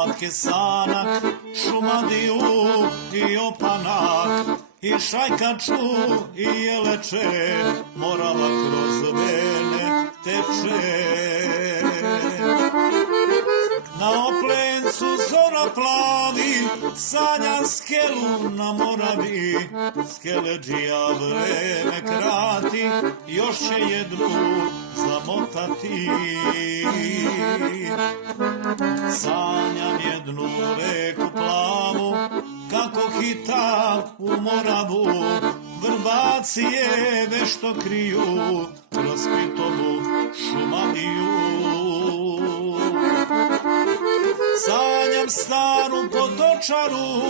Alatke sanak, Šumadiju i opanak, i šajkaču i jeleče, Morava kroz vene teče. Na Oplencu zora plavi, sanjam skelu na Moravi, skeleđija vreme krati, još će jednu zamotati. Sanjam jednu reku plavu, kako hita u Moravu, vrbacije vešto kriju, kroz pitovu Šumadiju. Sanjam staru potočaru,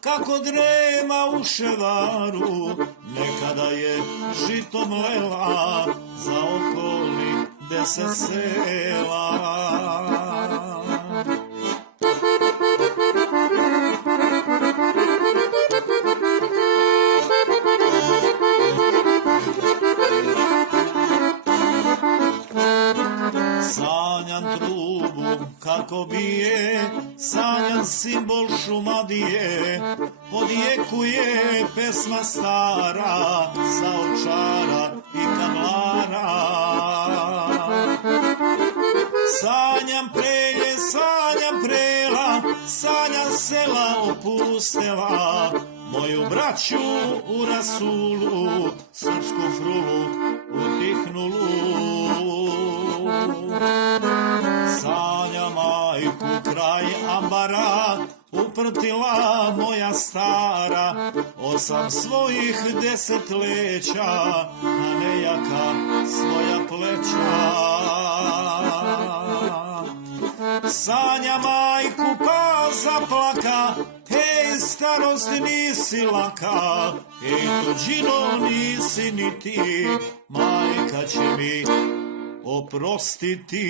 kako drema u ševaru, nekada je žito mlela, za okoli 10 sela. Sanjam trubu kako bije, sanjam simbol Šumadije, odjekuje pesma stara, sa Ovčara i Kamlara. Sanjam prelje, sanjam prela, sanjam sela opustela, moju braću u rasulu, srpsku frulu utihnulu. Sanjam majku kraj ambara, uprtila moja stara, 8 svojih desetleća, na nejaka svoja pleća. Sanja majku pa zaplaka, hej starost nisi laka, hej tuđino nisi ni ti, majka će mi oprostiti.